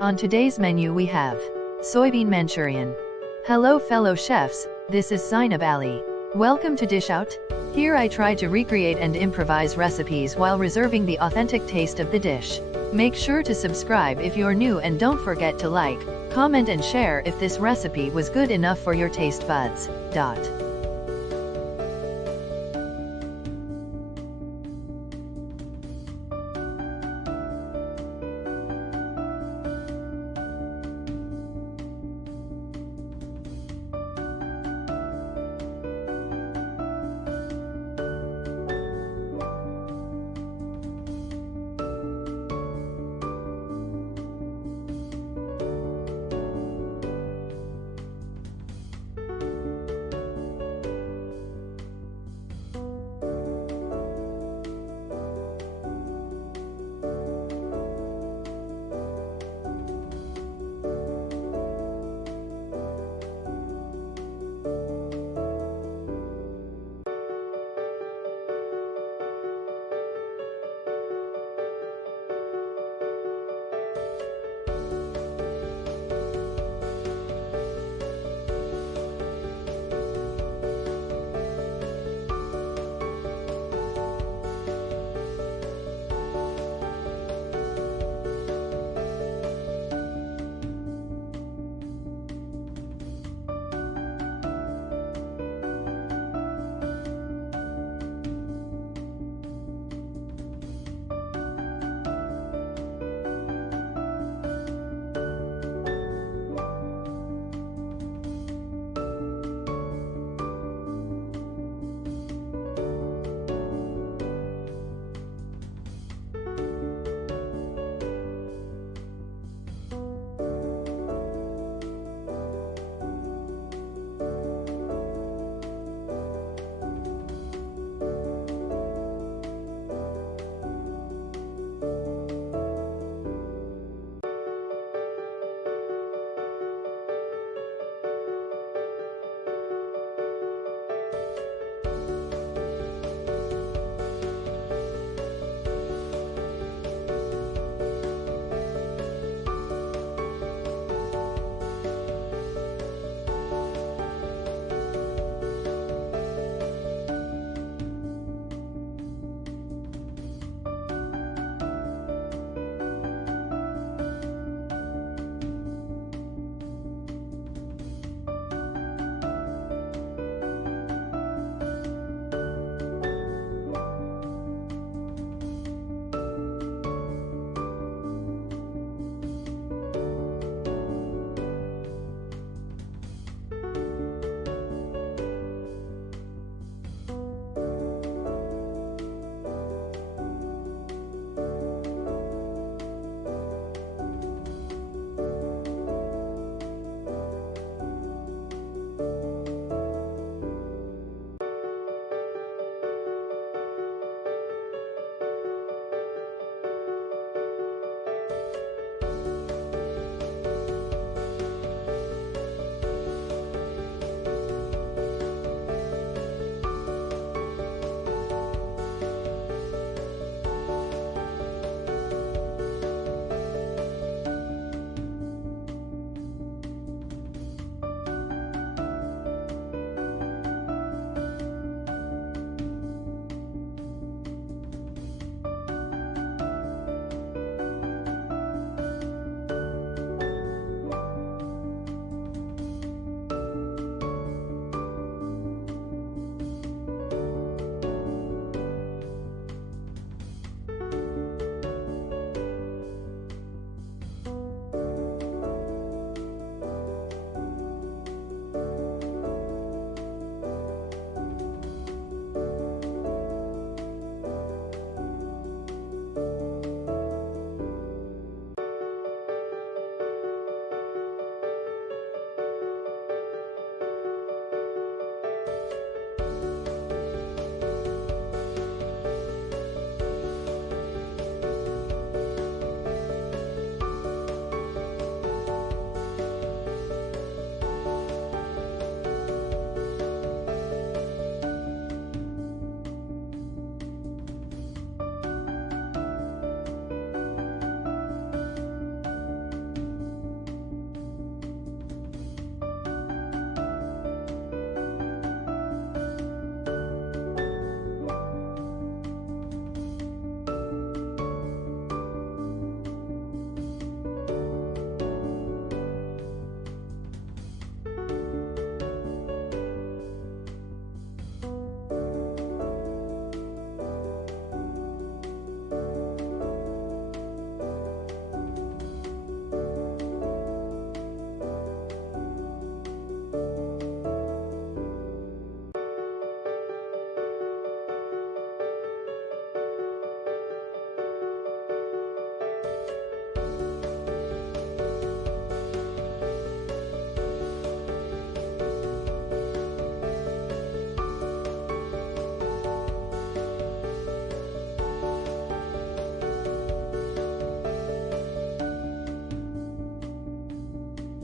On today's menu we have soybean Manchurian. Hello fellow chefs, this is Zainab Ali. Welcome to Dish Out. Here I try to recreate and improvise recipes while reserving the authentic taste of the dish. Make sure to subscribe if you're new and don't forget to like, comment and share if this recipe was good enough for your taste buds.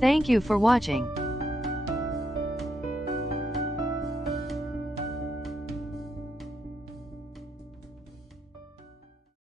Thank you for watching.